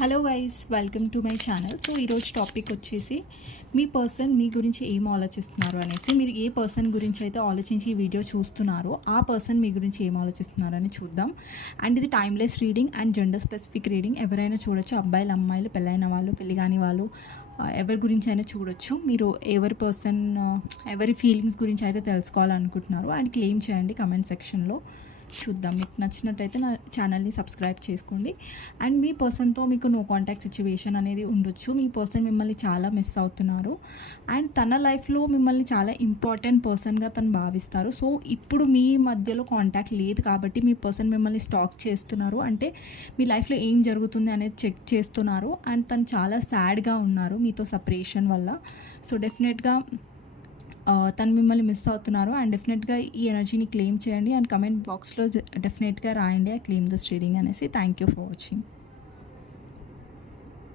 Hello guys welcome to my channel so ఈరోజు topic వచ్చేసి మీ పర్సన్ మీ గురించి ఏం ఆలోచిస్తున్నారు అనేసి మీరు ఏ పర్సన్ గురించి అయితే ఆలోచించి ఈ వీడియో చూస్తున్నారో ఆ పర్సన్ మీ గురించి ఏం ఆలోచిస్తున్నారు అని చూద్దాం. అండ్ ఇది timeless reading and gender specific reading ఎవరైనా చూడొచ్చు అబ్బాయిలు అమ్మాయిలు పెళ్ళైన వాళ్ళు పెళ్ళి కాని వాళ్ళు ఎవరి గురించి అయినా చూడొచ్చు. మీరు ఎవరి పర్సన్ ఎవరి ఫీలింగ్స్ గురించి అయితే తెలుసుకోవాలనుకుంటున్నారో అండ్ క్లెయిమ్ చేయండి కమెంట్ సెక్షన్లో చూద్దాం. మీకు నచ్చినట్టయితే నా ఛానల్ని సబ్స్క్రైబ్ చేసుకోండి. అండ్ మీ పర్సన్తో మీకు నో కాంటాక్ట్ సిచ్యువేషన్ అనేది ఉండొచ్చు. మీ పర్సన్ మిమ్మల్ని చాలా మిస్ అవుతున్నారు. అండ్ తన లైఫ్లో మిమ్మల్ని చాలా ఇంపార్టెంట్ పర్సన్గా తను భావిస్తారు. సో ఇప్పుడు మీ మధ్యలో కాంటాక్ట్ లేదు కాబట్టి మీ పర్సన్ మిమ్మల్ని స్టాక్ చేస్తున్నారు. అంటే మీ లైఫ్లో ఏం జరుగుతుంది అనేది చెక్ చేస్తున్నారు. అండ్ తను చాలా సాడ్గా ఉన్నారు మీతో సపరేషన్ వల్ల. సో డెఫినెట్గా తను మిమ్మల్ని మిస్ అవుతున్నారు అండ్ డెఫినెట్గా ఈ ఎనర్జీని క్లెయిమ్ చేయండి అండ్ కమెంట్ బాక్స్లో డెఫినెట్గా రాయండి ఆ క్లెయిమ్ దిస్ రీడింగ్ అనేసి. Thank you for watching